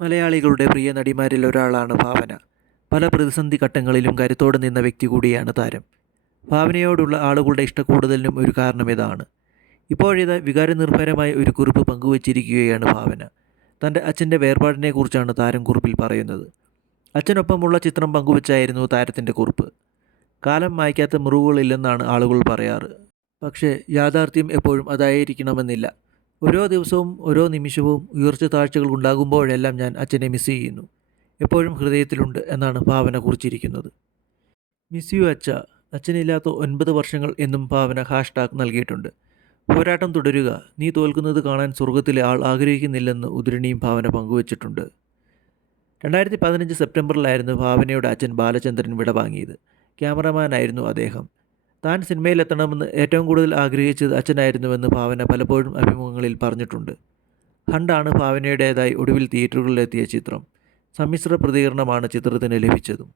മലയാളികളുടെ പ്രിയ നടിമാരിൽ ഒരാളാണ് ഭാവന. പല പ്രതിസന്ധി ഘട്ടങ്ങളിലും കരുത്തോടെ നിന്ന വ്യക്തി കൂടിയാണ് താരം. ഭാവനയോടുള്ള ആളുകളുടെ ഇഷ്ടക്കൂടുതലിനും ഒരു കാരണം ഇതാണ്. ഇപ്പോഴിത് വികാരനിർഭരമായ ഒരു കുറിപ്പ് പങ്കുവച്ചിരിക്കുകയാണ് ഭാവന. തന്റെ അച്ഛന്റെ വേർപാടിനെക്കുറിച്ചാണ് താരം കുറിപ്പിൽ പറയുന്നത്. അച്ഛനൊപ്പമുള്ള ചിത്രം പങ്കുവച്ചായിരുന്നു താരത്തിന്റെ കുറിപ്പ്. കാലം മായ്ക്കാത്ത മുറിവുകളില്ലെന്നാണ് ആളുകൾ പറയാറ്. പക്ഷേ യാഥാർത്ഥ്യം എപ്പോഴും അതായിരിക്കണമെന്നില്ല. ഓരോ ദിവസവും ഓരോ നിമിഷവും ഉയർച്ച താഴ്ചകൾ ഉണ്ടാകുമ്പോഴെല്ലാം ഞാൻ അച്ഛനെ മിസ് ചെയ്യുന്നു. എപ്പോഴും ഹൃദയത്തിലുണ്ട് എന്നാണ് ഭാവന കുറിച്ചിരിക്കുന്നത്. മിസ് യു അച്ഛ. അച്ഛനില്ലാത്ത ഒൻപത് വർഷങ്ങൾ എന്നും ഭാവന ഹാഷ്ടാഗ് നൽകിയിട്ടുണ്ട്. പോരാട്ടം തുടരുക. നീ തോൽക്കുന്നത് കാണാൻ സ്വർഗത്തിലെ ആൾ ആഗ്രഹിക്കുന്നില്ലെന്ന് ഉദ്രണിയും ഭാവന പങ്കുവച്ചിട്ടുണ്ട്. രണ്ടായിരത്തി പതിനഞ്ച് സെപ്റ്റംബറിലായിരുന്നു ഭാവനയുടെ അച്ഛൻ ബാലചന്ദ്രൻ വിടവാങ്ങിയത്. ക്യാമറമാനായിരുന്നു അദ്ദേഹം. താൻ സിനിമയിലെത്തണമെന്ന് ഏറ്റവും കൂടുതൽ ആഗ്രഹിച്ചത് അച്ഛനായിരുന്നുവെന്ന് ഭാവന പലപ്പോഴും അഭിമുഖങ്ങളിൽ പറഞ്ഞിട്ടുണ്ട്. ഹണ്ടാണ് ഭാവനയുടേതായി ഒടുവിൽ തിയേറ്ററുകളിലെത്തിയ ചിത്രം. സമ്മിശ്ര പ്രതികരണമാണ് ചിത്രത്തിന് ലഭിച്ചതും.